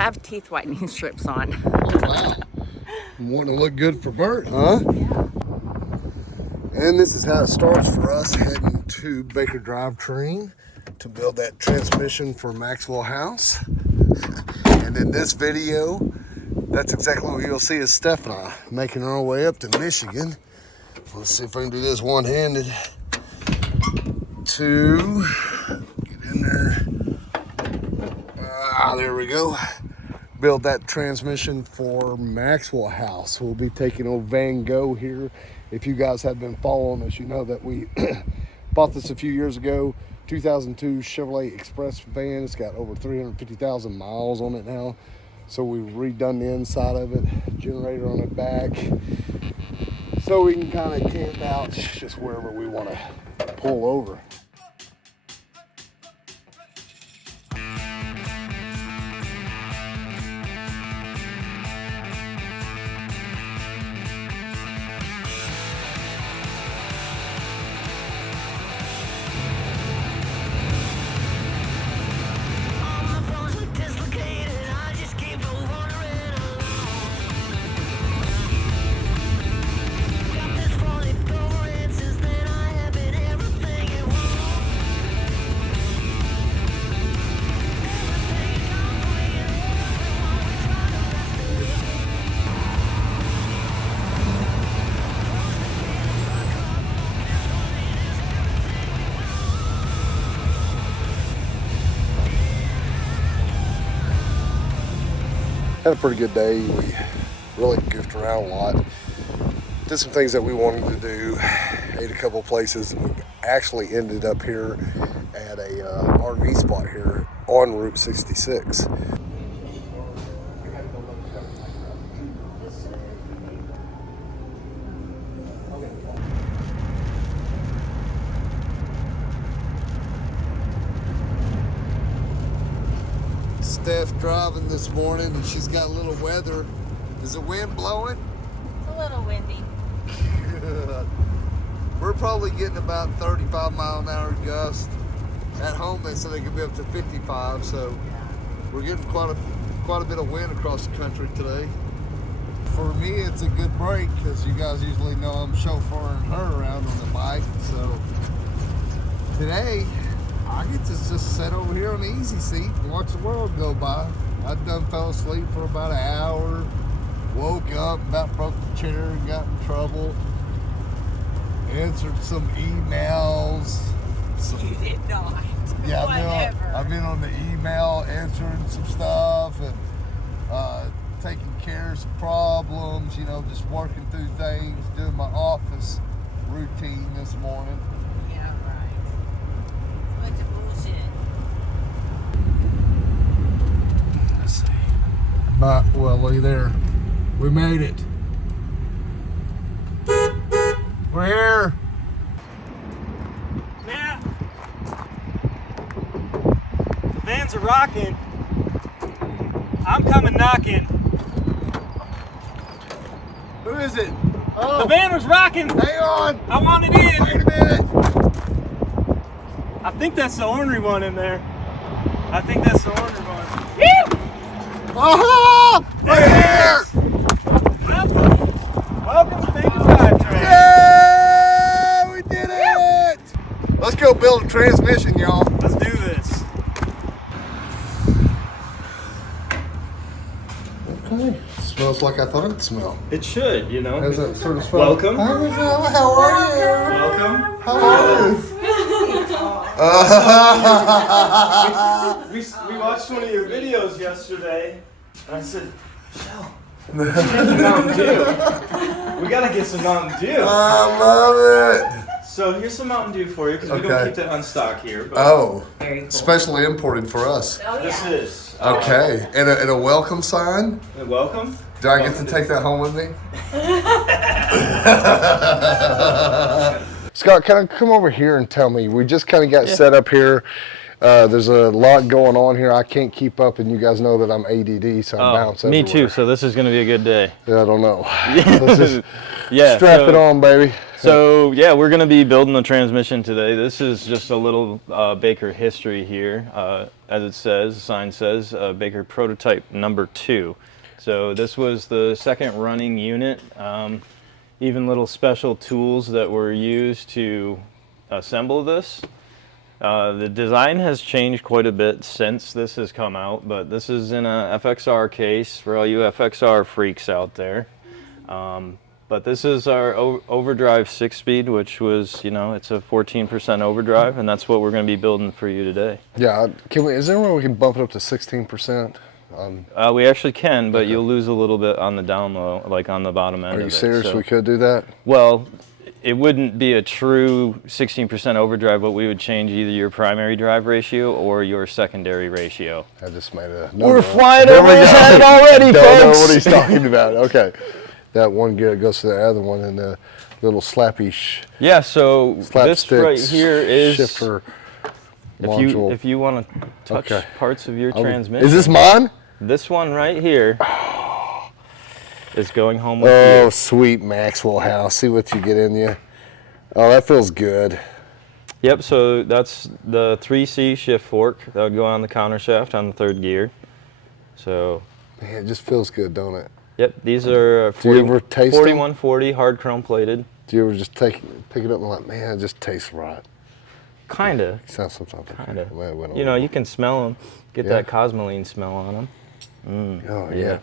I have teeth whitening strips on. Oh, wow. Wanting to look good for Bert, huh? Yeah. And this is how it starts for us heading to Baker Drivetrain to build that transmission for Maxwell House. And in this video, that's exactly what you'll see is Steph and I making our way up to Michigan. Let's see if I can do this one-handed. To get in there. There we go. Build that transmission for Maxwell House. We'll be taking old Van Gogh here. If you guys have been following us, you know that we bought this a few years ago. 2002 Chevrolet Express van. It's got over 350,000 miles on it now. So we've redone the inside of it, generator on the back. So we can kind of camp out just wherever we want to pull over. Had a pretty good day. We really goofed around a lot. Did some things that we wanted to do. Ate a couple places. And we actually ended up here at a RV spot here on Route 66. Steph driving this morning and she's got a little weather. Is the wind blowing? It's a little windy. We're probably getting about 35-mile-an-hour gusts. At home they said they could be up to 55, so we're getting quite a bit of wind across the country today. For me, it's a good break because you guys usually know I'm chauffeuring her around on the bike. So today, I get to just sit over here on the easy seat and watch the world go by. I done fell asleep for about an hour, woke up, about broke the chair and got in trouble, answered some emails. You did not. Yeah, I've been on the email answering some stuff and taking care of some problems, you know, just working through things, doing my office routine this morning. Yeah, right. Bunch of bullshit. Let's see. But, well, look there. We made it. We're here. Yeah. The vans are rocking. I'm coming knocking. Who is it? Oh, The van was rocking. hang on. I want it in. Wait a minute. I think that's the ornery one in there. I think that's the ornery one. Aha! We're here. Welcome to Baker Drivetrain. Yeah, we did it. Let's go build a transmission, y'all. Let's do this. Okay. Smells like I thought it'd smell. It should, you know. How's that sort of smell? Welcome. Hi, Michelle. How are you? Welcome. How are you? We watched one of your videos yesterday, and I said, Michelle, drinking Mountain Dew. We gotta get some Mountain Dew. I love it. So here's some Mountain Dew for you, because we don't keep that on stock here. But Oh, Very cool. specially imported for us. Oh, this yeah. is. Okay, and a welcome sign. Welcome. Do I get to take that home with me? Scott, can I come over here and tell me? We just kind of got set up here. There's a lot going on here. I can't keep up, and you guys know that I'm ADD, so I bounce everywhere. Me too, so this is going to be a good day. Yeah, I don't know. Let's just Yeah. strap it on, baby. So yeah, we're going to be building the transmission today. This is just a little Baker history here. As it says, the sign says, Baker prototype number 2. So this was the second running unit. Even little special tools that were used to assemble this. The design has changed quite a bit since this has come out, but this is in a FXR case for all you FXR freaks out there. But this is our overdrive 6-speed, which was, it's a 14% overdrive, and that's what we're going to be building for you today. Yeah, is there a way we can bump it up to 16%? We actually can, but you'll lose a little bit on the down low, like on the bottom end of it. Are you serious? So, we could do that? well, it wouldn't be a true 16% overdrive, but we would change either your primary drive ratio or your secondary ratio. I just made a... We're flying over his head already, folks! Don't know what he's talking about. Okay. That one gear goes to the other one, and the little slappy Yeah, so this right sticks, here is... shifter module. If you want to touch Okay. parts of your transmission... Is this mine? This one right here is going home with Oh, you. sweet Maxwell House. See what you get in you. Oh, that feels good. Yep, so that's the 3C shift fork. That would go on the counter shaft on the 3rd gear. So... Man, it just feels good, don't it? Yep, these are Do you ever taste 4140 hard chrome plated. Do you ever just pick it up and like, man, it just tastes right? Kinda. Sounds sometimes. Kinda. Well, You know, you can smell them. Get Yeah. that cosmoline smell on them. Oh, yeah.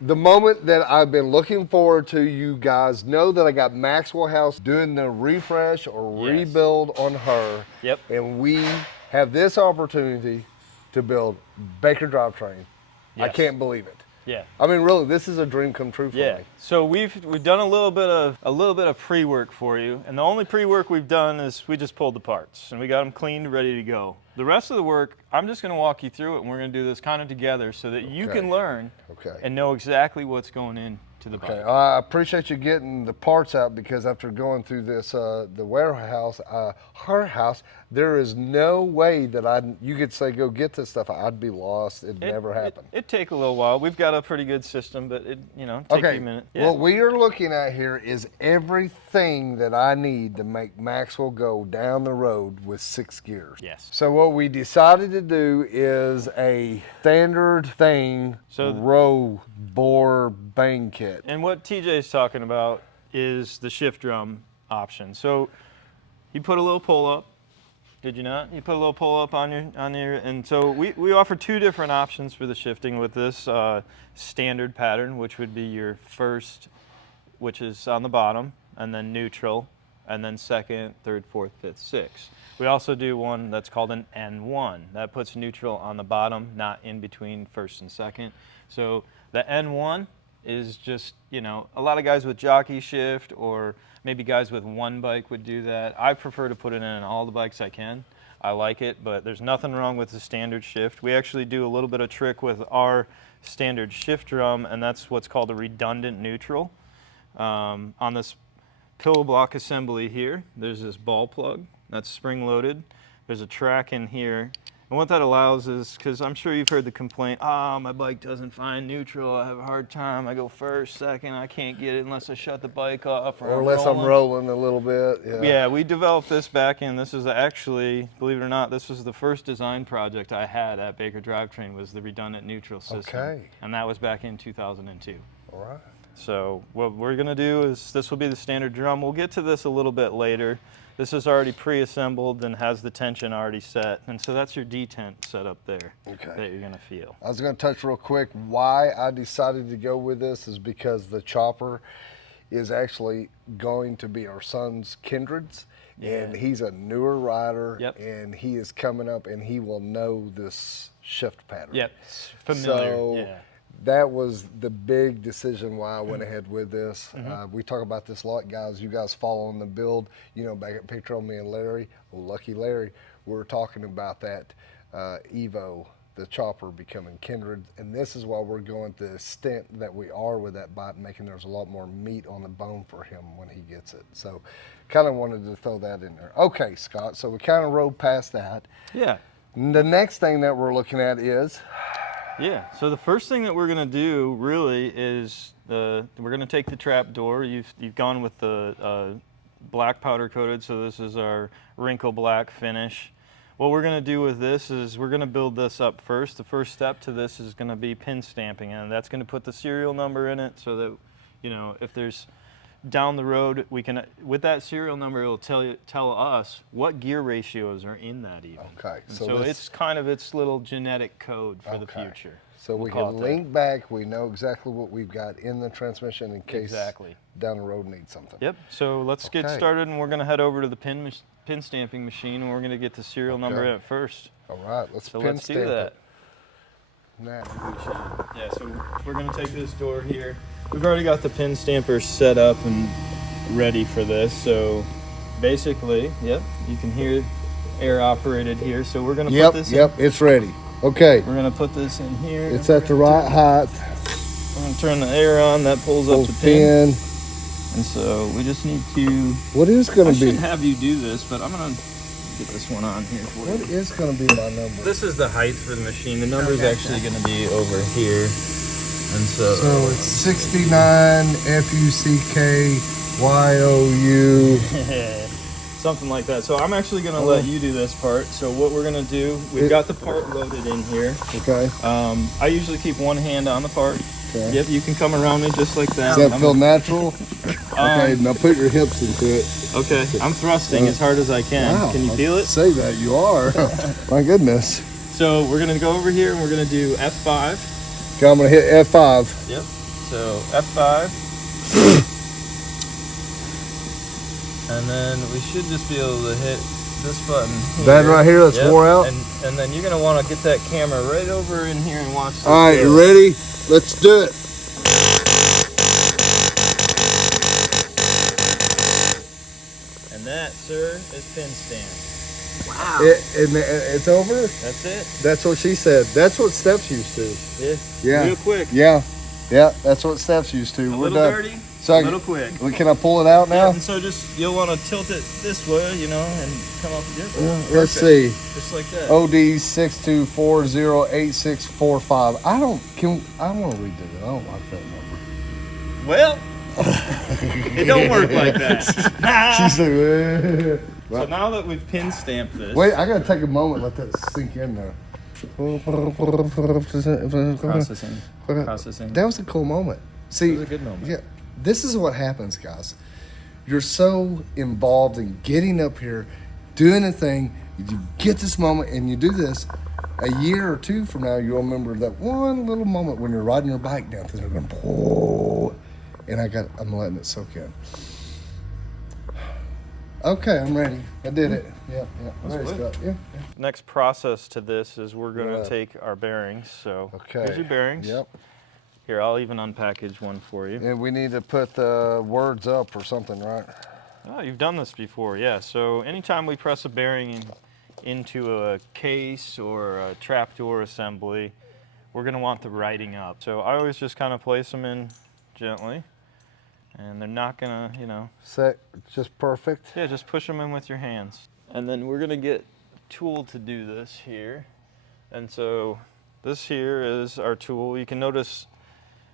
The moment that I've been looking forward to, you guys know that I got Maxwell House doing the refresh or Yes. rebuild on her. Yep. And we have this opportunity to build Baker Drivetrain. I Yes. can't believe it. Yeah. I mean, really, this is a dream come true for Yeah. me. So we've done a little bit of pre-work for you, and the only pre-work we've done is we just pulled the parts and we got them cleaned, ready to go. The rest of the work, I'm just going to walk you through it, and we're going to do this kind of together so that you Okay. can learn Okay. and know exactly what's going into the Okay, bike. I appreciate you getting the parts out, because after going through this, the warehouse, her house, there is no way that you could say go get this stuff. I'd be lost. It'd never happen. It'd take a little while. We've got a pretty good system, but it take you a minute. Yeah. What we are looking at here is everything that I need to make Maxwell go down the road with 6 gears. Yes. So what we decided to do is a standard thing, row bore bang kit. And what TJ's talking about is the shift drum option. So you put a little pull up, did you not? You put a little pull up on your, and so we offer 2 different options for the shifting with this standard pattern, which would be your first, which is on the bottom, and then neutral, and then 2nd, 3rd, 4th, 5th, 6th. We also do one that's called an N1. That puts neutral on the bottom, not in between 1st and 2nd. So the N1 is just, a lot of guys with jockey shift, or maybe guys with one bike would do that. I prefer to put it in on all the bikes I can. I like it, but there's nothing wrong with the standard shift. We actually do a little bit of trick with our standard shift drum, and that's what's called a redundant neutral. On this pillow block assembly here, there's this ball plug that's spring loaded. There's a track in here. And what that allows is, because I'm sure you've heard the complaint, my bike doesn't find neutral, I have a hard time, I go 1st, 2nd, I can't get it unless I shut the bike off Or unless I'm rolling a little bit. Yeah, we developed this back in, this is actually, believe it or not, this was the first design project I had at Baker Drivetrain, was the redundant neutral system. Okay. And that was back in 2002. All right. So what we're going to do is, this will be the standard drum. We'll get to this a little bit later. This is already pre-assembled and has the tension already set. And so that's your detent set up there that you're going to feel. I was going to touch real quick. Why I decided to go with this is because the chopper is actually going to be our son's Kindred's. And he's a newer rider, and he is coming up, and he will know this shift pattern. Yep, it's familiar. So that was the big decision why I went ahead with this. We talk about this a lot, guys. You guys following the build, back at Picture on Me and Larry, Lucky Larry, we're talking about that Evo, the chopper becoming Kindred. And this is why we're going to the extent that we are with that bike, making there's a lot more meat on the bone for him when he gets it. So kind of wanted to throw that in there. Okay, Scott, so we kind of rode past that. Yeah. The next thing that we're looking at is Yeah, so the first thing that we're gonna do really is we're gonna take the trap door. You've gone with the black powder coated, so this is our wrinkle black finish. What we're gonna do with this is we're gonna build this up first. The first step to this is gonna be pin stamping, and that's gonna put the serial number in it so that, you know, if there's down the road, we can, with that serial number, it'll tell us what gear ratios are in that even. Okay, And so so this- it's kind of its little genetic code for the Okay. future. So We'll we call can it that. link back. We know exactly what we've got in the transmission in case Exactly. down the road needs something. Yep. So let's get Okay. started, and we're going to head over to the pin stamping machine, and we're going to get the serial number Okay. in it first. All right, let's So pin let's do stamp that. it. Now, Yeah. So we're going to take this door here. We've already got the pin stamper set up and ready for this. So basically, yep, you can hear air operated here. So we're going to put this in. it's ready. Okay, We're going to put this in here. it's at the right height. I'm going to turn the air on. That pulls up Full the pin. pin. And so we just need to. What is going I to be? should have you do this, but I'm going to get this one on here for What you. is going to be my number? This is the height for the machine. The number is actually going to be over here. And so. So it's 69 FUCKYOU. Something like that. So I'm actually going to let you do this part. So what we're going to do, we've got the part loaded in here. Okay. I usually keep one hand on the part. Okay. Yep, you can come around me just like that. Does that feel natural? Okay, now put your hips into it. Okay, I'm thrusting as hard as I can. Wow, Can you feel it? Say that, you are. My goodness. So we're gonna go over here and we're gonna do F5. Okay, I'm going to hit F5. Yep. So F5. And then we should just be able to hit this button here. That right here, that's wore out? And then you're gonna want to get that camera right over in here and watch this. All right, go. you ready? Let's do it. And that, sir, is pin stamp. Wow. It's over? That's it. That's what she said. That's what Steph's used to. Yeah. Yeah. Real quick. Yeah. Yeah, that's what Steph's used to. A We're little done. dirty, So a little quick. Can I pull it out Yeah, now? and so just, you'll want to tilt it this way, you know, and come up. Yep. Let's Perfect. see. Just like that. OD 62408645. I want to redo it. I don't like that number. Well, it don't work like that. She's like, So now that we've pin stamped this. wait, I gotta take a moment, let that sink in there. Processing. Processing. That was a cool moment. See, It was a good moment. Yeah, this is what happens, guys. You're so involved in getting up here, doing a thing. You get this moment, and you do this. A year or two from now, you'll remember that one little moment when you're riding your bike down through there, going, "Oh," and I'm letting it soak in. Okay, I'm ready. I did it. Yeah. Ready, good. Scott. Yeah. Next process to this is we're going Right. to take our bearings. So Okay. here's your bearings. Yep. Here, I'll even unpackage one for you. And we need to put the words up or something, right? Oh, you've done this before, yeah. So anytime we press a bearing into a case or a trapdoor assembly, we're going to want the writing up. So I always just kind of place them in gently, and they're not going to, you know. Set, just perfect. Yeah, just push them in with your hands. And then we're going to get a tool to do this here. And so this here is our tool. You can notice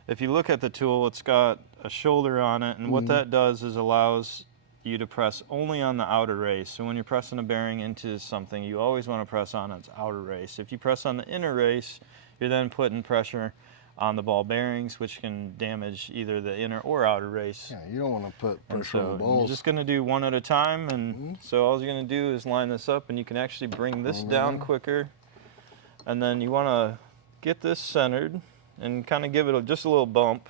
if you look at the tool, it's got a shoulder on it, and what that does is allows you to press only on the outer race. So when you're pressing a bearing into something, you always want to press on its outer race. If you press on the inner race, you're then putting pressure on the ball bearings, which can damage either the inner or outer race. Yeah, you don't want to put And pressure on the so balls. you're just going to do one at a time, and so all you're going to do is line this up, and you can actually bring this down quicker, and then you want to get this centered and kind of give it just a little bump.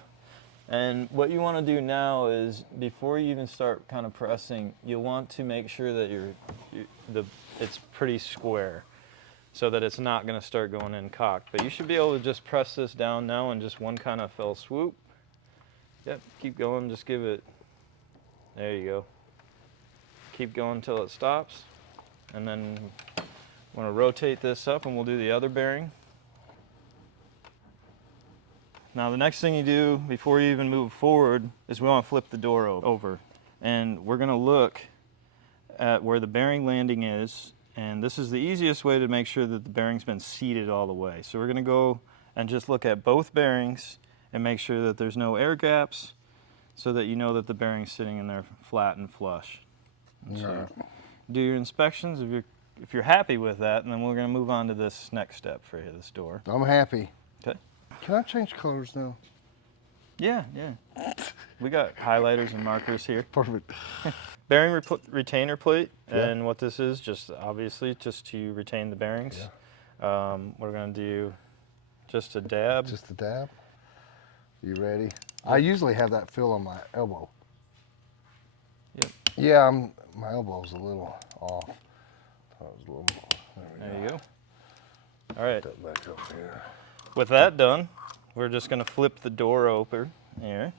And what you want to do now is, before you even start kind of pressing, you want to make sure that it's pretty square, so that it's not going to start going in cocked. But you should be able to just press this down now in just one kind of fell swoop. Yep, keep going, just give it, there you go. Keep going until it stops. And then want to rotate this up, and we'll do the other bearing. Now the next thing you do before you even move forward is we want to flip the door over. And we're going to look at where the bearing landing is, and this is the easiest way to make sure that the bearing's been seated all the way. So we're going to go and just look at both bearings and make sure that there's no air gaps so that you know that the bearing's sitting in there flat and flush. And so do your inspections. If you're happy with that, and then we're going to move on to this next step for this door. I'm happy. Okay. Can I change colors now? Yeah, yeah. We got highlighters and markers here. Perfect. Bearing retainer plate, Yeah. and what this is, just obviously just to retain the bearings. Yeah. We're going to do just a dab. Just a dab. You ready? Yep. I usually have that feel on my elbow. Yep. Yeah, my elbow's a little off. Thought it was a little more. There you go. All right. Put that back up here. With that done, we're just going to flip the door open here,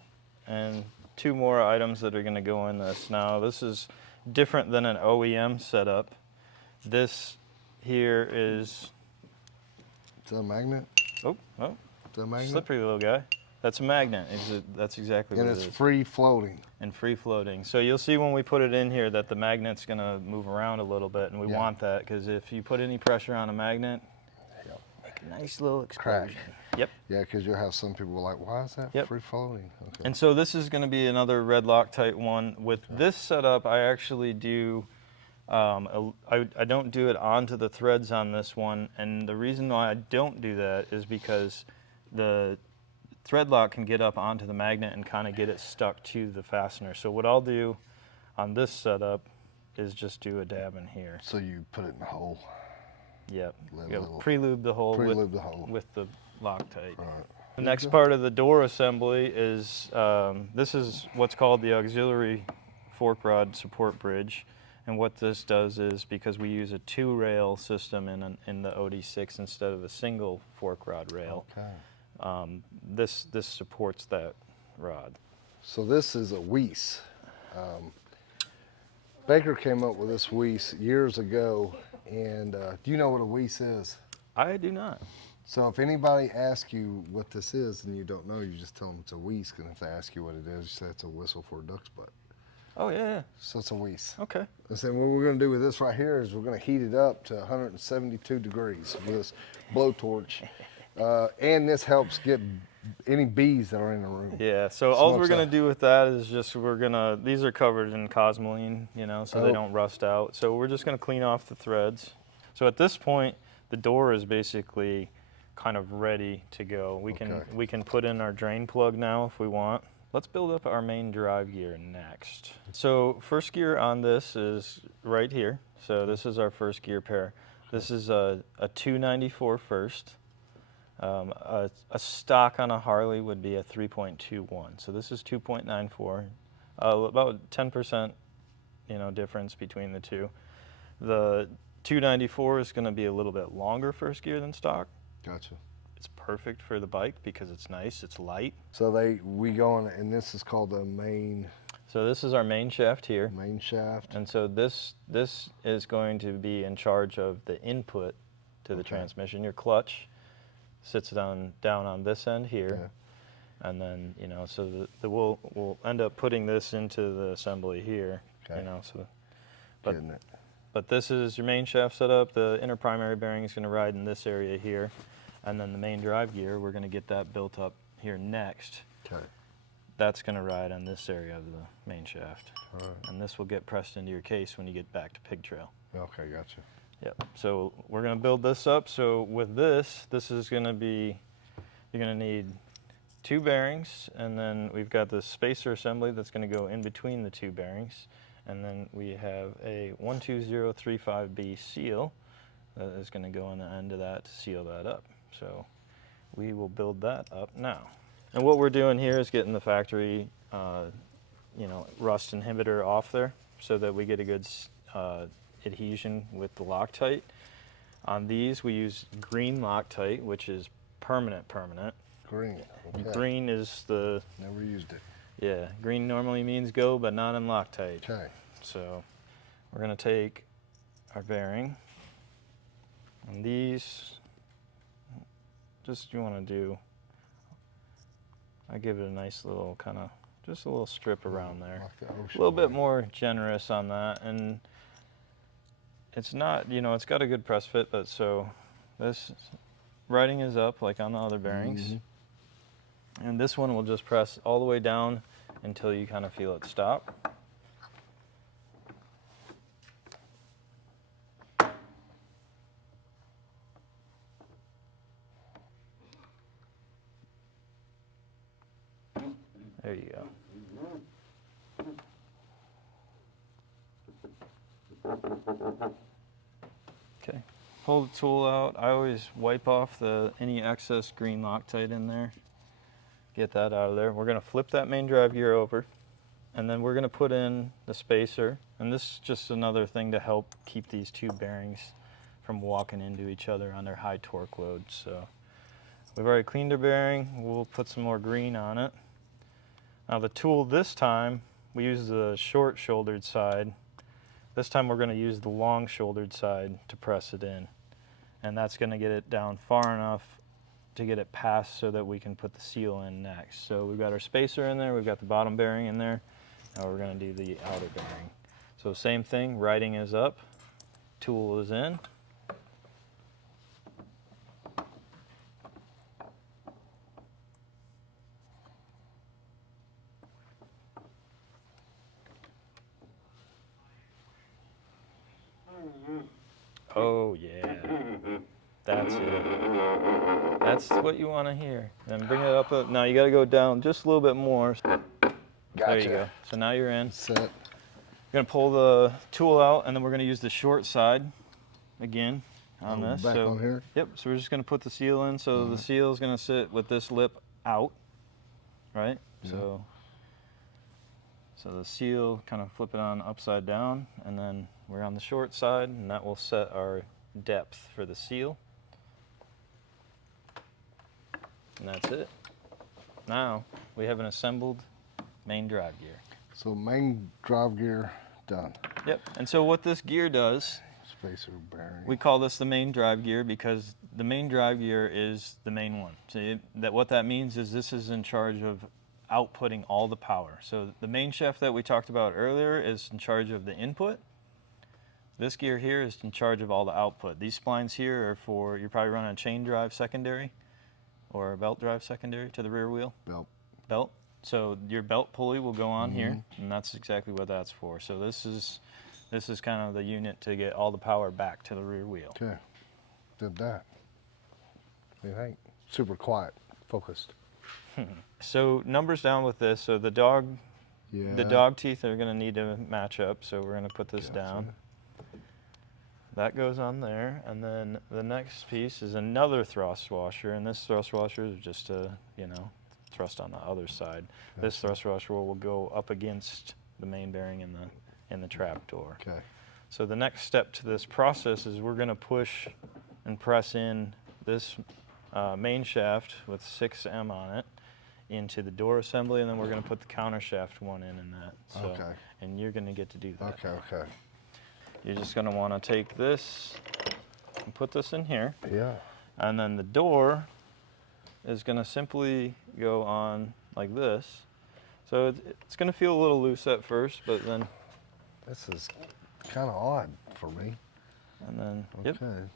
and 2 more items that are going to go in this. Now, this is different than an OEM setup. This here is... Is that a magnet? Oh, Is that a magnet? slippery little guy. That's a magnet. That's exactly what it is. And it's free floating. And free floating. So you'll see when we put it in here that the magnet's going to move around a little bit, and we want that because if you put any pressure on a magnet, make a nice little explosion. Crack. Yep. Yeah, because you'll have some people like, why is that free floating? Okay. And so this is going to be another red Loctite one. With this setup, I actually do, I don't do it onto the threads on this one, and the reason why I don't do that is because the thread lock can get up onto the magnet and kind of get it stuck to the fastener. So what I'll do on this setup is just do a dab in here. So you put it in the hole. Yep. Pre-lube the hole with the Loctite. Right. The next part of the door assembly is, this is what's called the auxiliary fork rod support bridge. And what this does is, because we use a 2-rail system in the OD6 instead of a single fork rod rail, this supports that rod. So this is a Weiss. Baker came up with this Weiss years ago, and do you know what a Weiss is? I do not. So if anybody asks you what this is and you don't know, you just tell them it's a Weiss, and if they ask you what it is, you say it's a whistle for a duck's butt. Oh, yeah. So it's a Weiss. Okay. And so what we're going to do with this right here is we're going to heat it up to 172 degrees with this blowtorch. And this helps get any bees that are in the room. Yeah, so all we're going to do with that is just these are covered in cosmoline, so they don't rust out. So we're just going to clean off the threads. So at this point, the door is basically kind of ready to go. We can put in our drain plug now if we want. Let's build up our main drive gear next. So first gear on this is right here. So this is our first gear pair. This is a 294 first. A stock on a Harley would be a 3.21. So this is 2.94, about 10% difference between the two. The 294 is going to be a little bit longer first gear than stock. Gotcha. It's perfect for the bike because it's nice, it's light. So we go on, and this is called the main. So this is our main shaft here. Main shaft. And so this is going to be in charge of the input to the transmission. Your clutch sits down on this end here, and then so we'll end up putting this into the assembly here. But this is your main shaft setup. The inner primary bearing is going to ride in this area here, and then the main drive gear, we're going to get that built up here next. Okay. That's going to ride on this area of the main shaft. All right. And this will get pressed into your case when you get back to Pig Trail. Okay, gotcha. Yep. So we're going to build this up. So with this is going to be, you're going to need 2 bearings, and then we've got the spacer assembly that's going to go in between the 2 bearings. And then we have a 12035B seal that is going to go on the end of that to seal that up. So we will build that up now. And what we're doing here is getting the factory, rust inhibitor off there so that we get a good adhesion with the Loctite. On these, we use green Loctite, which is permanent. Green. Okay. Green is the... Never used it. Yeah, green normally means go, but not in Loctite. Okay. So we're going to take our bearing, and these, you want to do, I give it a nice little kind of, just a little strip around there. Like A little bit more generous on that, and it's not, it's got a good press fit, but so this writing is up like on the other bearings. And this one will just press all the way down until you kind of feel it stop. There you go. Okay, pull the tool out. I always wipe off any excess green Loctite in there. Get that out of there. We're gonna flip that main drive gear over, and then we're gonna put in the spacer. And this is just another thing to help keep these two bearings from walking into each other on their high torque loads. So we've already cleaned our bearing. We'll put some more green on it. Now the tool this time, we use the short shouldered side. This time we're gonna use the long shouldered side to press it in. And that's gonna get it down far enough to get it past so that we can put the seal in next. So we've got our spacer in there, we've got the bottom bearing in there. Now we're gonna do the outer bearing. So same thing, writing is up, tool is in. Oh yeah, that's it. That's what you want to hear. Then bring it up. Now you got to go down just a little bit more. Gotcha. There you go. So now you're in. Set. You're gonna pull the tool out, and then we're gonna use the short side again on this. Back on here? Yep. So we're just gonna put the seal in. So the seal is gonna sit with this lip out, right? So the seal, kind of flip it on upside down, and then we're on the short side, and that will set our depth for the seal. And that's it. Now we have an assembled main drive gear. So main drive gear done. Yep. And so what this gear does, Spacer bearing. we call this the main drive gear because the main drive gear is the main one. So what that means is this is in charge of outputting all the power. So the main shaft that we talked about earlier is in charge of the input. This gear here is in charge of all the output. These splines here are for, you're probably running a chain drive secondary or a belt drive secondary to the rear wheel. Belt. So your belt pulley will go on here, and that's exactly what that's for. So this is kind of the unit to get all the power back to the rear wheel. Okay, did that. What do you think? Super quiet, focused. So numbers down with this. So the dog teeth are going to need to match up. So we're going to put this down. That goes on there, and then the next piece is another thrust washer, and this thrust washer is just to, thrust on the other side. This thrust washer will go up against the main bearing in the trap door. Okay. So the next step to this process is we're going to push and press in this main shaft with 6M on it into the door assembly, and then we're going to put the counter shaft one in that. So, Okay. And you're going to get to do that. Okay. You're just going to want to take this and put this in here. Yeah. And then the door is going to simply go on like this. So it's going to feel a little loose at first, but then... This is kind of odd for me. And then, Okay. yep.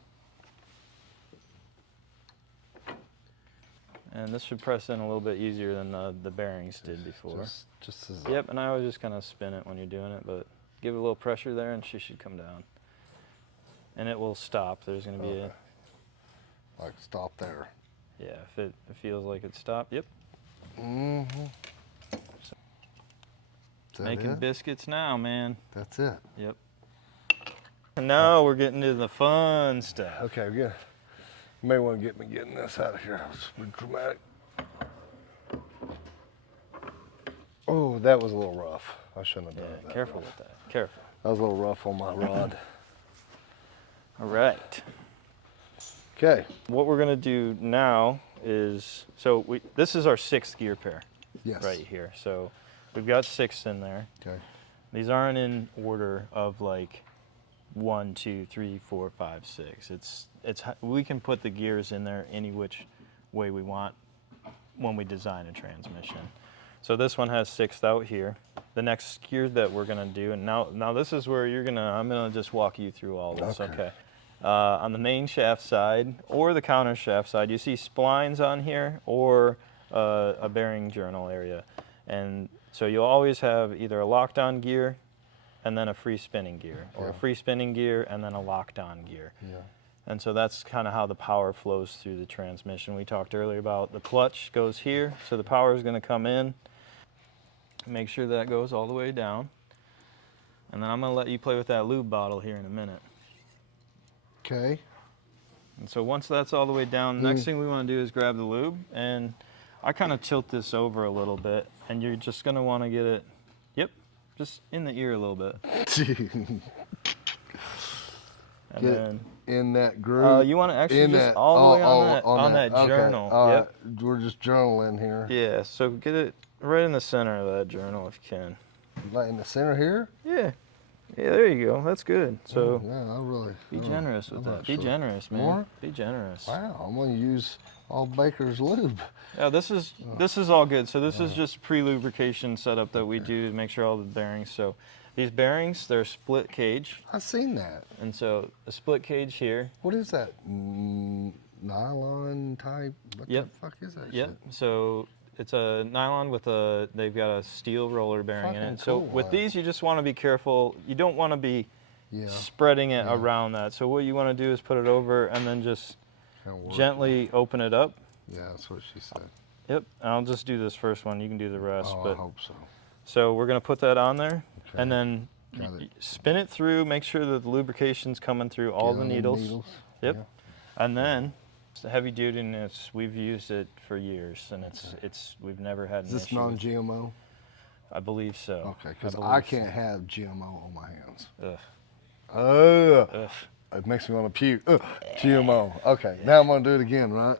And this should press in a little bit easier than the bearings did before. Just as Yep, and I always just kind of spin it when you're doing it, but give it a little pressure there and she should come down. And it will stop. There's going to be like stop there. yeah, if it feels like it stopped, yep. Making biscuits now, man. That's it. Yep. And now we're getting to the fun stuff. Okay, good. You may want to get me getting this out of here. It's been dramatic. Oh, that was a little rough. I shouldn't have done Yeah, that. careful with that. Careful. That was a little rough on my rod. All right. Okay. What we're gonna do now is, this is our 6th gear pair. Yes. Right here. So we've got 6 in there. Okay. These aren't in order of like 1, 2, 3, 4, 5, 6. We can put the gears in there any which way we want when we design a transmission. So this one has 6th out here. The next gear that we're gonna do, and now this is where I'm gonna just walk you through all this, okay? On the main shaft side or the counter shaft side, you see splines on here or a bearing journal area. And so you'll always have either a locked-on gear and then a free spinning gear, or a free spinning gear and then a locked-on gear. Yeah. And so that's kind of how the power flows through the transmission. We talked earlier about the clutch goes here, so the power is going to come in. Make sure that goes all the way down. And then I'm going to let you play with that lube bottle here in a minute. Okay. And so once that's all the way down, the next thing we want to do is grab the lube, and I kind of tilt this over a little bit, and you're just going to want to get it, just in the ear a little bit. And Get then in that groove. you want to actually in just that, all the way on that okay. journal. All Yep. right. We're just journaling here. Yeah, so get it right in the center of that journal if you can. Like in the center here? Yeah. Yeah, there you go. That's good. So Yeah, I really. be generous with I'm that. not Be sure. generous, man. More? Be generous. Wow, I'm gonna use all Baker's lube. Yeah, this is all good. So this is just pre-lubrication setup that we do to make sure all the bearings. So these bearings, they're split cage, I've seen that. and so a split cage here. What is that? Nylon type? What Yep. the fuck is that Yep. shit? So it's a nylon with they've got a steel roller bearing in Fucking it. So cool. with these, you just want to be careful. You don't want to be Yeah. spreading it around that. So what you want to do is put it over and then just Kinda work. gently open it up. Yeah, that's what she said. Yep. And I'll just do this first one. You can do the rest. Oh, I but hope so. so we're gonna put that on there, Okay. and then Got it. spin it through. Make sure that the lubrication's coming through all Get the on needles. Yep. Yeah. And then the heavy dutiness, we've used it for years, and we've never had Is an this issue with- non-GMO? I believe so. Okay, because believe I so. can't have GMO on my hands. Ugh. Ugh. Ugh. It makes me want to puke. Ugh. GMO. Okay, now I'm gonna do it again, right?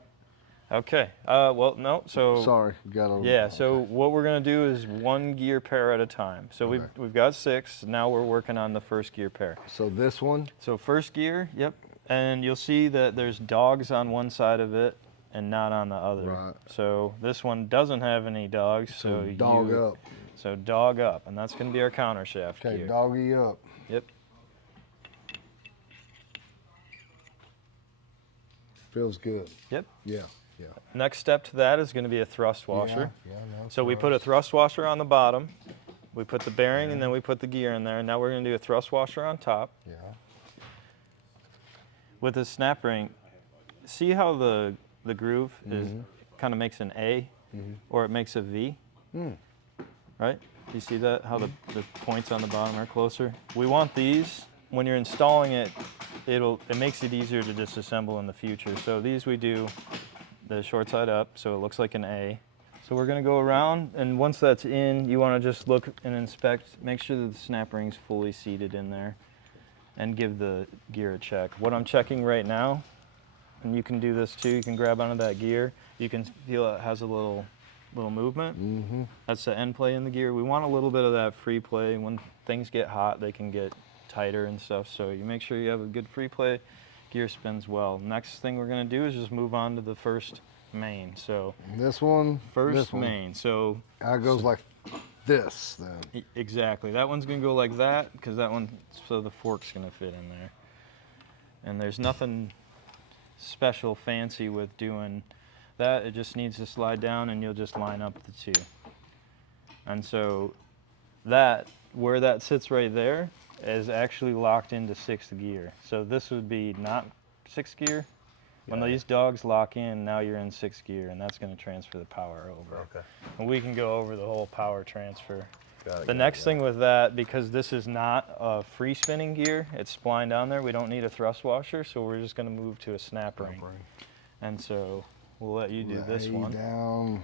Okay. Well, no. So Sorry, got to. yeah. So what we're gonna do is one gear pair at a time. So Okay. we've got 6. Now we're working on the first gear pair. So this one. So first gear, yep. And you'll see that there's dogs on one side of it and not on the other. Right. So this one doesn't have any dogs. So dog up. So dog up, and that's going to be our counter shaft Okay, gear. doggy up. Yep. Feels good. Yep. Yeah. Yeah. Next step to that is going to be a thrust washer. Yeah, no, So we put a thrust washer on the bottom. We put the bearing, and then we put the gear in there. Now we're going to do a thrust washer on top. Yeah. With the snap ring, see how the groove is kind of makes an A or it makes a V, right? You see that, how the points on the bottom are closer? We want these, when you're installing it, it makes it easier to disassemble in the future. So these we do the short side up, so it looks like an A. So we're gonna go around, and once that's in, you wanna just look and inspect, make sure that the snap ring's fully seated in there, and give the gear a check. What I'm checking right now, and you can do this too, you can grab onto that gear, you can feel it has a little movement. Mm-hmm. That's the end play in the gear. We want a little bit of that free play. When things get hot, they can get tighter and stuff, so you make sure you have a good free play, gear spins well. Next thing we're gonna do is just move on to the first main. So This one. first this one. main, so It goes like this then. exactly. That one's gonna go like that, because that one, so the fork's gonna fit in there. And there's nothing special fancy with doing that. It just needs to slide down and you'll just line up the two. And so that, where that sits right there, is actually locked into 6th gear. So this would be not 6th gear. When these dogs lock in, now you're in 6th gear, and that's going to transfer the power over. Okay. And we can go over the whole power transfer. Got it, The next thing with that, because this is not a free spinning gear, it's splined down there, we don't need a thrust washer, so we're just going to move to a snap ring. And so we'll let you do this Lay one. down.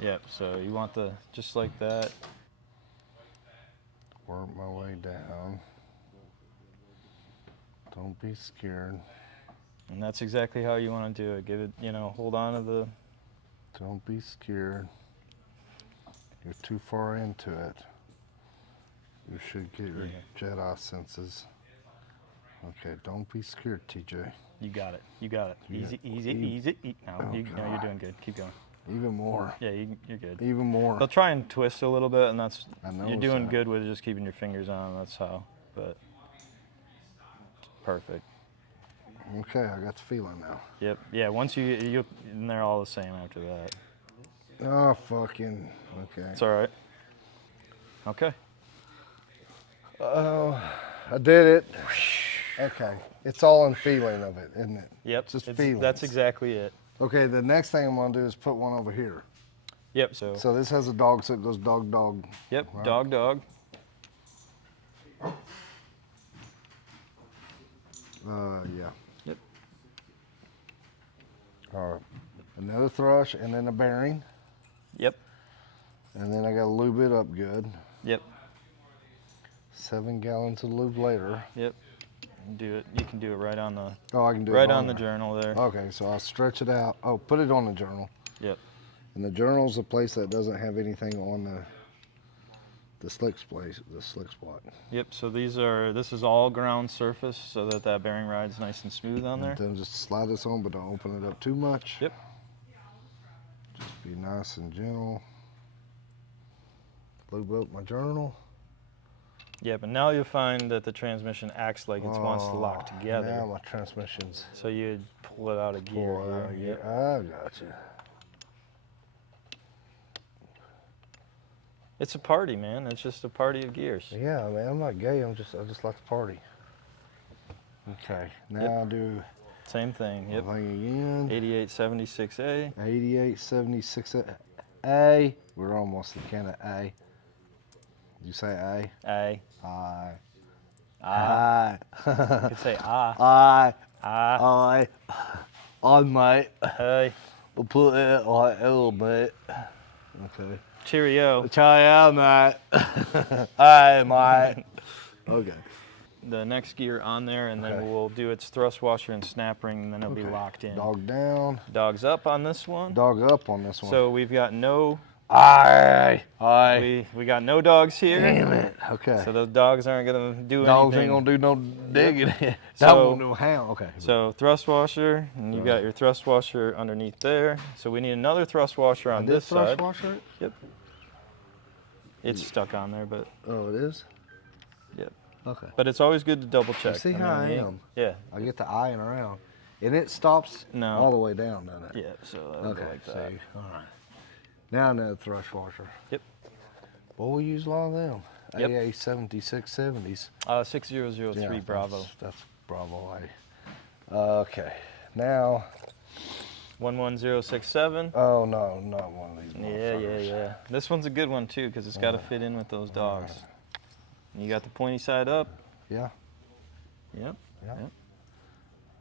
Yep, so you want the, just like that. Work my way down. Don't be scared. And that's exactly how you want to do it. Give it, hold on to the, Don't be scared. You're too far into it. You should get your Jedi senses. Okay, don't be scared, TJ. you got it. You got it. Easy, easy, You- easy. No, no, you're doing good. Keep going. Even more. Yeah, you're good. Even more. They'll try and twist a little bit, and that's, I know you're doing so. good with just keeping your fingers on, that's how, but perfect. Okay, I got the feeling now. Yep. Yeah. Once you and they're all the same after that. Oh, fucking. Okay. It's all right. Okay. Oh, I did it. Okay. It's all in feeling of it, isn't it? Yep. Just feelings. That's exactly it. Okay, the next thing I'm gonna do is put one over here. Yep. So. So this has a dog, so it goes dog, dog. Yep. Right. Dog, dog. Yeah. Yep. All right. Another thrush and then a bearing. Yep. And then I gotta lube it up good. Yep. 7 gallons of lube later. Yep. Do it. You can do it right on the. Oh, I can do it right on the there. journal there. Okay, so I'll stretch it out. Oh, put it on the journal. Yep. And the journal's a place that doesn't have anything on the slick spot. Yep. So this is all ground surface, so that bearing ride's nice and smooth on there. And then just slide this on, but don't open it up too much. Yep. Just be nice and gentle. Lube up my journal. Yeah, but now you'll find that the transmission acts like it wants to lock together. Now my transmission's So you'd pull it out of gear. pull out. Here. Yep. I got you. It's a party, man. It's just a party of gears. Yeah, man, I'm not gay. I just like to party. Okay, now I'll do Same thing. Yep. thing again. 8876A. 8876A. We're almost at kind of A. You say A? A. I. Ah. You I. could say ah. I. Ah. I, mate. Hey. We'll put it like L, mate. Okay. Cheerio. Try out, mate. Hey, mate. Okay. The next gear on there, and then Okay. we'll do its thrust washer and snap ring, and then it'll be locked in. Dog down. Dog's up on this one. Dog up on this one. So we've got no. Aye. We got no dogs here. Damn it. Okay. So those dogs aren't gonna do Dogs anything. ain't gonna do no digging. That So- won't do how. Okay. So thrust washer, and you got your thrust washer underneath there. So we need another thrust washer on this side. washer it? Yep. It's stuck on there, but Oh, it is? yep. Okay. But it's always good to double check. see how I mean, am? Yeah. I get the eyeing around. And it stops No. all the way down, doesn't it? Yeah. So that'll go Okay, like that. see. All right. Now another thrush washer. Yep. Well, we use a lot of them. Yep. AA 7670s. 6003 Bravo. That's Bravo A. Okay. Now, 11067. oh no, not one of these. Yeah. This one's a good one too, because it's got to fit in with those dogs. And you got the pointy side up. Yeah. Yep. Yeah. Yep.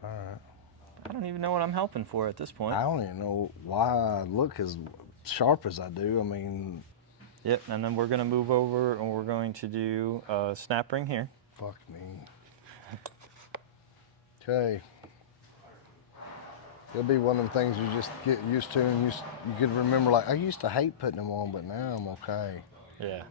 All right. I don't even know what I'm helping for at this point. I don't even know why I look as sharp as I do. I mean, Yep. And then we're gonna move over, and we're going to do a snap ring here. fuck me. Okay. It'll be one of them things you just get used to, and you could remember, like, I used to hate putting them on, but now I'm okay. Yeah.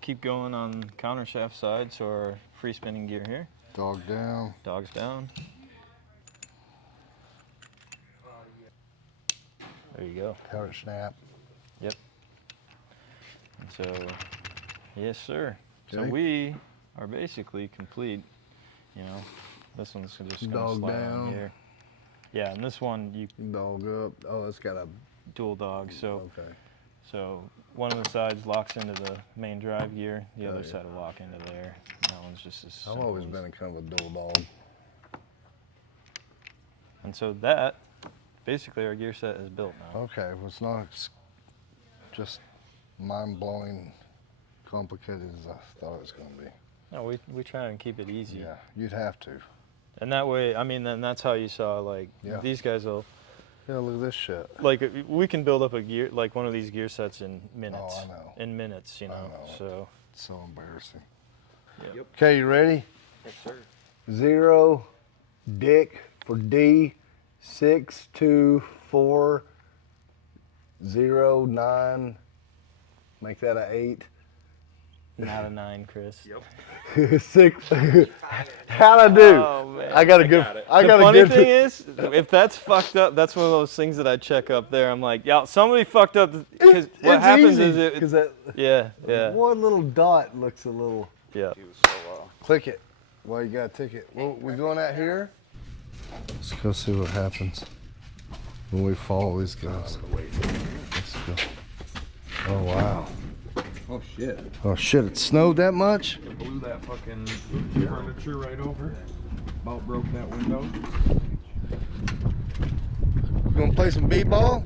Keep going on counter shaft side, so our free spinning gear here. Dog down. Dogs down. There you go. Counter snap. Yep. And so, yes, sir. So Okay. we are basically complete. You know, this one's just gonna Dog slide down. on here. Yeah, and this one you Dog up. Oh, it's got a. dual dog. So Okay. so one of the sides locks into the main drive gear, the Oh, other yeah. side will lock into there. That one's just as I've simple always as- been a kind of a dual dog. And so that basically our gear set is built now. Okay, well, it's not just mind-blowing complicated as I thought it was going to be. No, we try and keep it easy. Yeah, you'd have to. And that way, I mean, then that's how you saw, like, Yeah. these guys will, Yeah, look at this shit. like, we can build up a gear, like one of these gear sets in minutes. Oh, I know. In minutes, you know. know. So, It's so embarrassing. Yep. Okay, you ready? yes, sir. 0, Dick for D, 62409. Make that a 8. Not a 9, Chris. Yep. 6. How'd I do? Oh, man. I got a good. I The got a funny good. thing is, if that's fucked up, that's one of those things that I check up there. I'm like, yeah, somebody fucked up. Because what It's happens easy, is 'cause that yeah. one little dot looks a little. Yeah. Click it. Well, you got a ticket. Well, we going out here? Let's go see what happens when we follow these guys. Let's go. Oh, wow. Oh shit. Oh, shit. It snowed that much? It blew that fucking furniture right over. About broke that window. You gonna play some b-ball?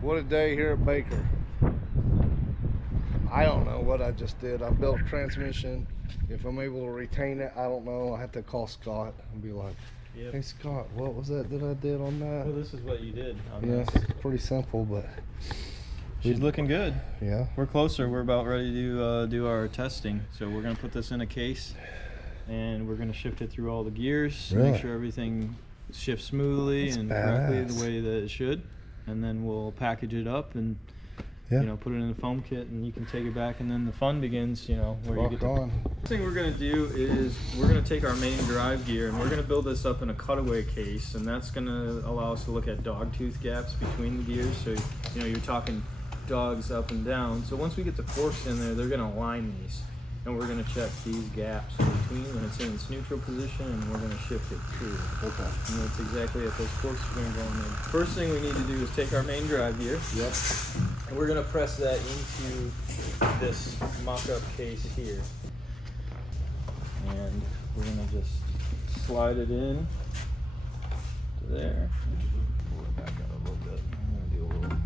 What a day here at Baker. I don't know what I just did. I built a transmission. If I'm able to retain it, I don't know. I have to call Scott and be like, hey Scott, what was that I did on that? Well, this is what you did on Yeah, this. it's pretty simple, but She's looking good. yeah. We're closer. We're about ready to do our testing. So we're going to put this in a case, and we're going to shift it through all the gears, Really? make sure everything shifts smoothly That's and correctly badass. the way that it should. And then we'll package it up and Yeah. you know, put it in a foam kit, and you can take it back, and then the fun begins, you know, where you Rock get to... on. Next thing we're going to do is we're going to take our main drive gear, and we're going to build this up in a cutaway case, and that's going to allow us to look at dog tooth gaps between the gears. So, you know, you're talking dogs up and down. So once we get the forks in there, they're going to align these, and we're going to check these gaps in between when it's in its neutral position, and we're going to shift it through. Okay. And that's exactly it. Those forks are going to go in there. First thing we need to do is take our main drive gear. Yep. And we're gonna press that into this mock-up case here. And we're gonna just slide it in to there. Pull it back out a little bit. I'm gonna do a little.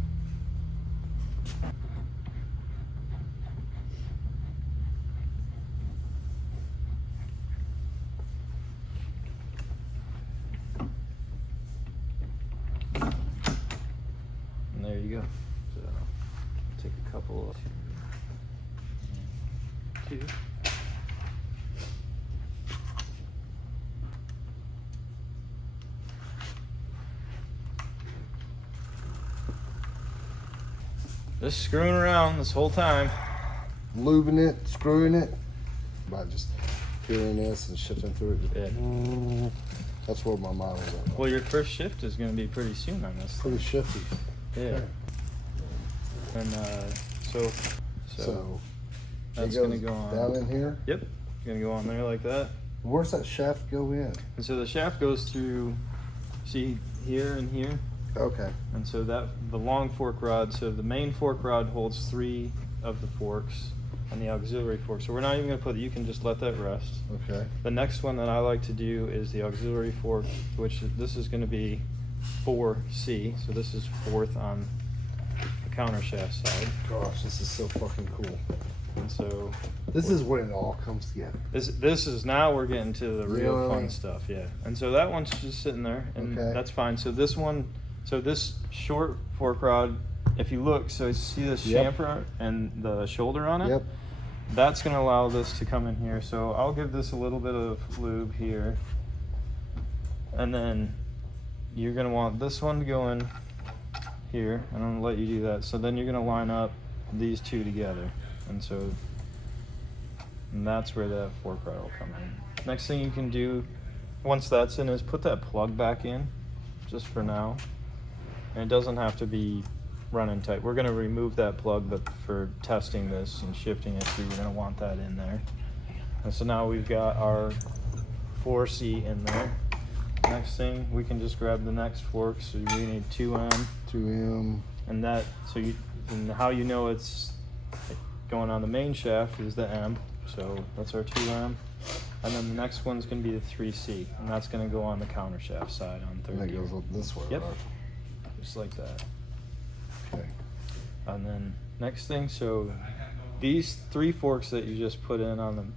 And there you go. So take a couple of two. Just screwing around this whole time. Lubing it, screwing it. By just peeling this and shifting through it. Yeah. That's where my mind was at. Well, your first shift is going to be pretty soon on this. Pretty shifty. Yeah. And so that's it going to goes go on. down in here. Yep. Going to go on there like that. Where's that shaft go in? And so the shaft goes through, see here and here. Okay. And so that the long fork rod, so the main fork rod holds 3 of the forks and the auxiliary fork. So we're not even going to put, you can just let that rest. Okay. The next one that I like to do is the auxiliary fork, which this is going to be 4C. So this is 4th on the counter shaft side. Gosh, this is so fucking cool. And so This is when it all comes together. this is now we're getting to the real Really? fun stuff, yeah. And so that one's just sitting there, and Okay. that's fine. So this one, so this short fork rod, if you look, so you see this Yep. chamfer and the shoulder on it? Yep. That's going to allow this to come in here. So I'll give this a little bit of lube here. And then you're going to want this one to go in here. And I'm going to let you do that. So then you're going to line up these two together. And that's where that fork rod will come in. Next thing you can do, once that's in, is put that plug back in, just for now. And it doesn't have to be running tight. We're going to remove that plug, but for testing this and shifting it through, we're going to want that in there. And so now we've got our 4C in there. Next thing, we can just grab the next fork. So we need 2M. 2M. And that, so you, and how you know it's going on the main shaft is the M. So that's our 2M. And then the next one's going to be the 3C. And that's going to go on the counter shaft side on And third that gear. goes this way, Yep. right? Just like that. Okay. And then next thing, so these 3 forks that you just put in on them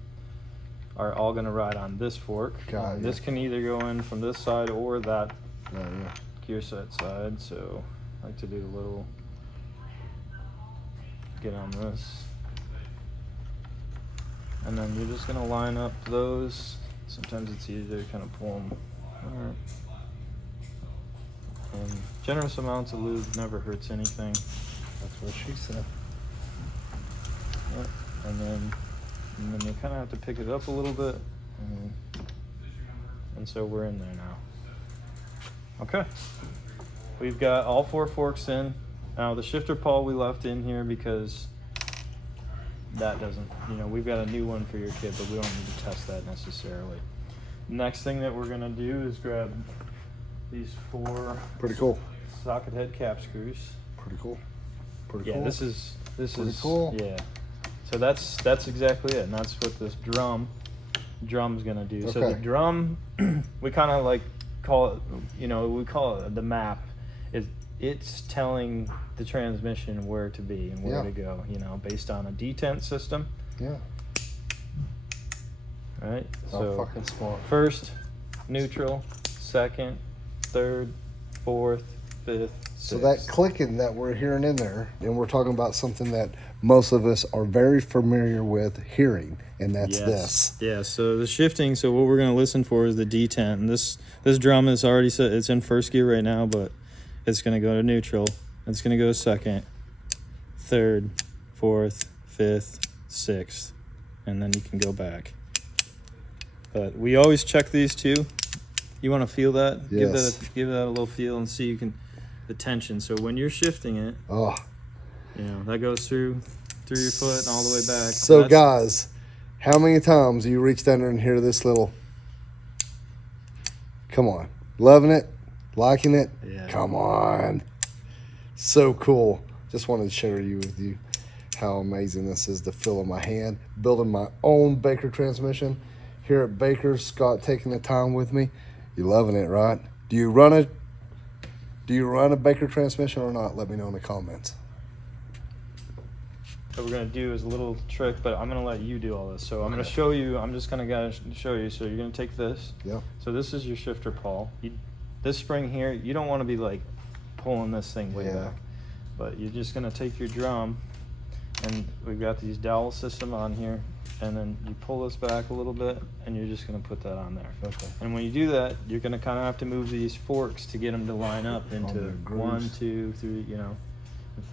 are all going to ride on this fork. Got it. This can either go in from this side or that Oh, yeah. gear set side. So I like to do a little get on this. And then you're just going to line up those. Sometimes it's easier to kind of pull them. Alright. And generous amounts of lube never hurts anything. That's what she said. Yep. And then you kind of have to pick it up a little bit. And so we're in there now. Okay. We've got all 4 forks in. Now the shifter pawl we left in here because that doesn't, we've got a new one for your kid, but we don't need to test that necessarily. Next thing that we're gonna do is grab these 4 Pretty cool. socket head cap screws. Pretty cool. Pretty Yeah, cool. this is Pretty cool. Yeah. So that's exactly it, and that's what this drum's gonna do. So the Okay. drum, we kind of like call it, we call it the map. It's telling the transmission where to be and where Yeah. to go, based on a detent system. Yeah. Right. How So fucking smart. first, neutral, second, third, fourth, fifth, So sixth. that clicking that we're hearing in there, and we're talking about something that most of us are very familiar with hearing, and that's this. Yeah, so the shifting, so what we're going to listen for is the detent. And this drum is already set, it's in first gear right now, but it's going to go to neutral. It's going to go second, third, fourth, fifth, sixth, and then you can go back. But we always check these too. You want to feel that? Yes. Give that a little feel and see the tension. So when you're shifting it, Oh. that goes through your foot and all the way back. So That's- guys, how many times do you reach down there and hear this little? Come on, loving it, liking it. Yeah. Come on, so cool. Just wanted to share with you how amazing this is to feel in my hand. Building my own Baker transmission here at Baker. Scott taking the time with me. You loving it, right? Do you run a Baker transmission or not? Let me know in the comments. What we're going to do is a little trick, but I'm going to let you do all this. So I'm going to show you, I'm just going to show you. So you're going to take this. Yeah. So this is your shifter pawl. This spring here, you don't want to be like pulling this thing way Yeah. back. But you're just going to take your drum, and we've got these dowel system on here, and then you pull this back a little bit, and you're just going to put that on there. Okay. And when you do that, you're going to kind of have to move these forks to get them to line up into their grooves. 1, 2, 3, and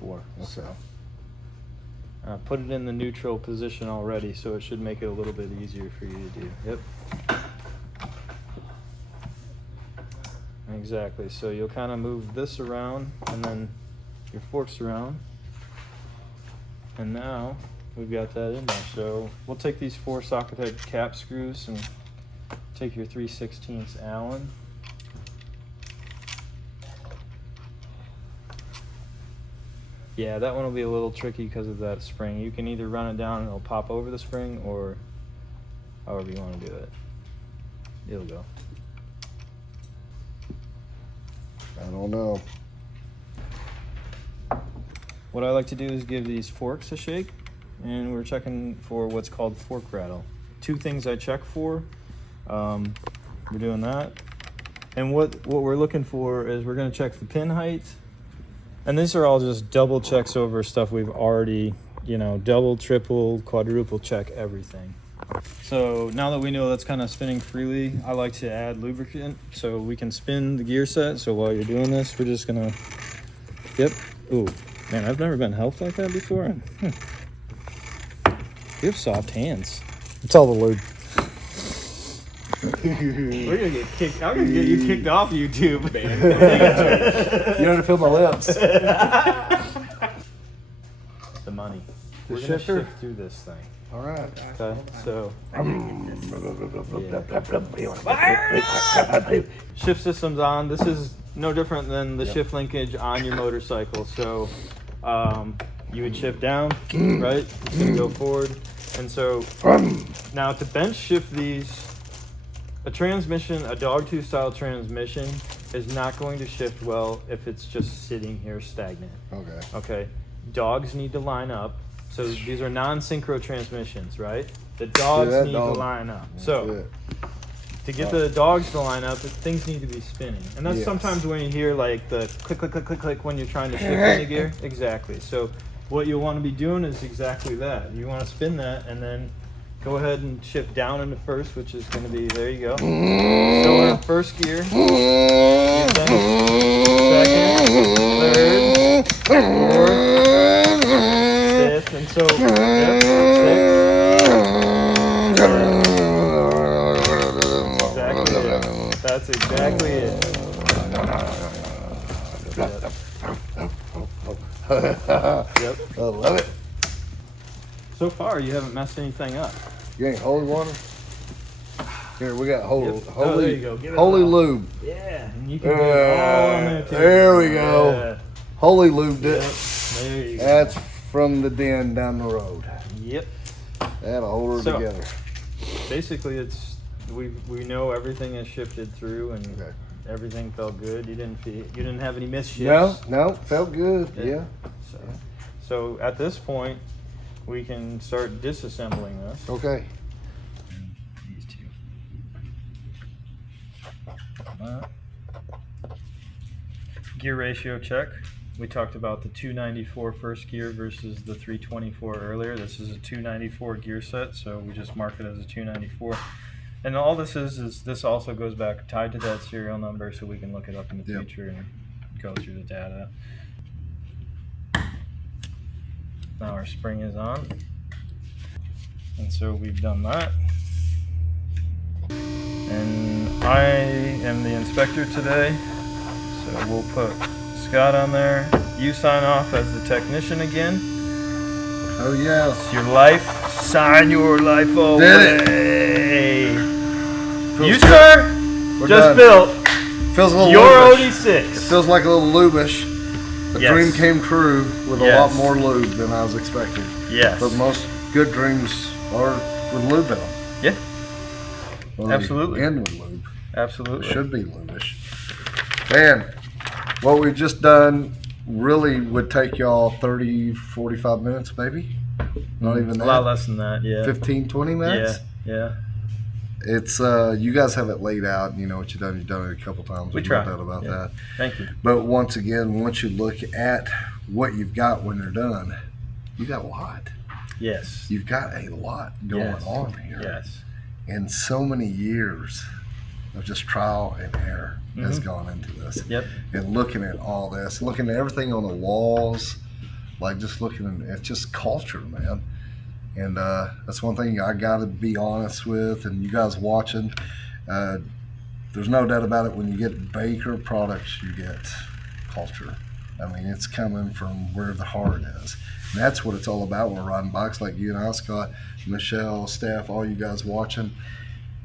4. Okay. So. Put it in the neutral position already, so it should make it a little bit easier for you to do. Yep. Exactly. So you'll kind of move this around, and then your forks around. And now we've got that in there. So we'll take these 4 socket head cap screws and take your 3/16 Allen. Yeah, that one will be a little tricky because of that spring. You can either run it down and it'll pop over the spring, or however you want to do it. It'll go. I don't know. What I like to do is give these forks a shake, and we're checking for what's called fork rattle. 2 things I check for. We're doing that. And what we're looking for is we're going to check the pin height. And these are all just double checks over stuff we've already, double, triple, quadruple check everything. So now that we know that's kind of spinning freely, I like to add lubricant so we can spin the gear set. So while you're doing this, we're just gonna, yep. Ooh, man, I've never been helped like that before. You have soft hands. It's all the lube. We're gonna get kicked. I'm gonna get you kicked off YouTube. You don't feel my lips. The money. The We're gonna shifter? shift through this thing. All right. Okay, so shift system's on. This is no different than the shift linkage on your motorcycle. So you would shift down, right? You go forward. And so now to bench shift these, a transmission, a dogtooth style transmission is not going to shift well if it's just sitting here stagnant. Okay. Okay, dogs need to line up. So these are non-synchro transmissions, right? The dogs that need dog. to line up. That's So it. to get the dogs to line up, things need to be spinning. And that's Yes. sometimes when you hear like the click, click, click, click, click when you're trying to shift into gear. Exactly. So what you'll want to be doing is exactly that. You want to spin that and then go ahead and shift down into first, which is going to be, there you go. So we're in first gear. You then second, third, fourth, fifth, and so, yep, sixth. That's exactly it. Yep. I love it. So far, you haven't messed anything up. You ain't holy water? Here, we got holy, Yep. holy, Oh, there you go. Give it holy a- lube. Yeah, and you can do it all on there too. There we go. Yeah. Holy lubed it. Yep. There you go. That's from the den down the road. Yep. That'll hold her So- together. Basically, it's we know everything is shifted through and Okay. everything felt good. You didn't have any misshifts. No, felt good. Yeah. So at this point, we can start disassembling this. Okay. These two. Gear ratio check. We talked about the 294 first gear versus the 324 earlier. This is a 294 gear set, so we just mark it as a 294. And all this is this also goes back tied to that serial number, so we can look it up in the future and go through the data. Now our spring is on, and so we've done that. And I am the inspector today, so we'll put Scott on there. You sign off as the technician again. Oh yes. It's your life. Sign your life away. Did You, Feels sir, We're just done. built Feels a little your lubish. It OD6. feels like a little lubish. The Yes. dream came true with a Yes. lot more lube than I was expecting. Yes. But most good dreams are with lube in them. Yeah. Well, they Absolutely. end with lube. Absolutely. Should be lubish. Man, what we've just done really would take y'all 30, 45 minutes maybe. Not even A that. lot less than that, yeah. 15, 20 minutes. Yeah. It's you guys have it laid out. You know what you've done. You've done it a couple times. We There's try. no doubt about Yeah. that. Thank you. But once again, once you look at what you've got when they're done, you got a lot. Yes. You've got a lot going Yes. on here. Yes. And so many years of just trial and error has gone into this. Yep. And looking at all this, looking at everything on the walls, like just looking at it's just culture, man. And that's one thing I got to be honest with. And you guys watching, there's no doubt about it. When you get Baker products, you get culture. I mean, it's coming from where the heart is. And that's what it's all about. We're riding bikes like you and I, Scott, Michelle, Steph, all you guys watching.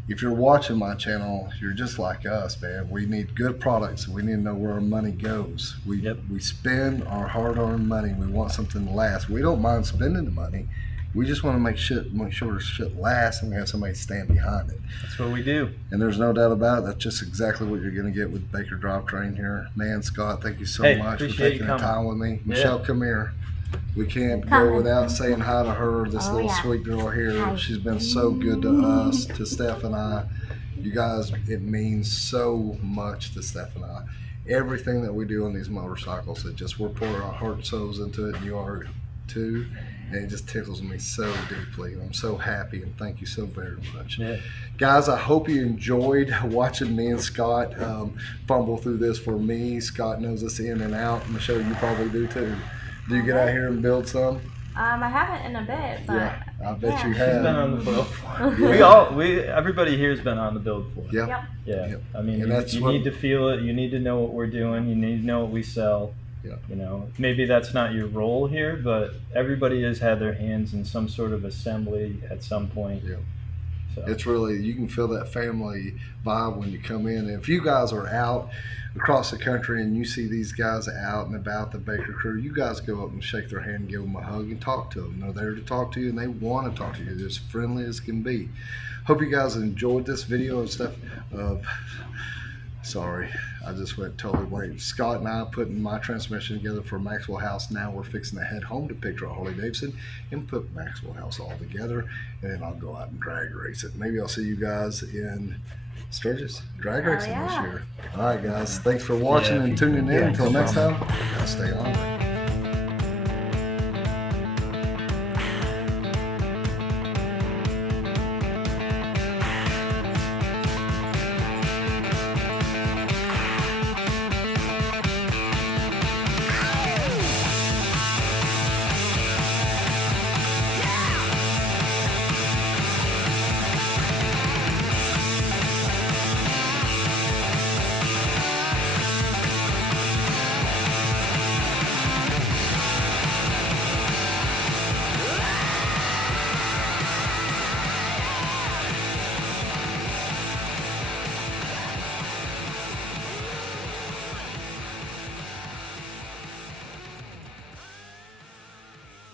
If you're watching my channel, you're just like us, man. We need good products. We need to know where our money goes. We spend our hard-earned money. We want something to last. We don't mind spending the money. We just want to make sure shit lasts and we have somebody stand behind it. That's what we do. And there's no doubt about it. That's just exactly what you're going to get with Baker Drivetrain here. Man, Scott, thank you so much for appreciate taking you the time with me. Michelle, come here. We can't go without saying hi to her, this little sweet girl here. She's been so good to us, to Steph and I. You guys, it means so much to Steph and I. Everything that we do on these motorcycles, we're pouring our heart and souls into it, and you are too. And it just tickles me so deeply. I'm so happy, and thank you so very much. Yeah. Guys, I hope you enjoyed watching me and Scott fumble through this for me. Scott knows us in and out. Michelle, you probably do too. Do you get out here and build some? I haven't in a bit, but Yeah, I bet you She's been have. on the build floor. Yeah. Everybody here has been on the build floor. Yep. Yep. Yeah. Yep. I mean, And that's you what- need to feel it. You need to know what we're doing. You need to know what we sell. Yeah. You know, maybe that's not your role here, but everybody has had their hands in some sort of assembly at some point. Yeah. So. It's really, you can feel that family vibe when you come in. And if you guys are out across the country and you see these guys out and about, the Baker crew, you guys go up and shake their hand, give them a hug and talk to them. They're there to talk to you and they want to talk to you. They're as friendly as can be. Hope you guys enjoyed this video and stuff. Sorry, I just went totally blank. Scott and I putting my transmission together for Maxwell House. Now we're fixing to head home to picture a Harley Davidson and put Maxwell House all together, and then I'll go out and drag race it. Maybe I'll see you guys in Sturgis drag racing this year. All right, guys, thanks for watching and tuning in. Until next time, stay on.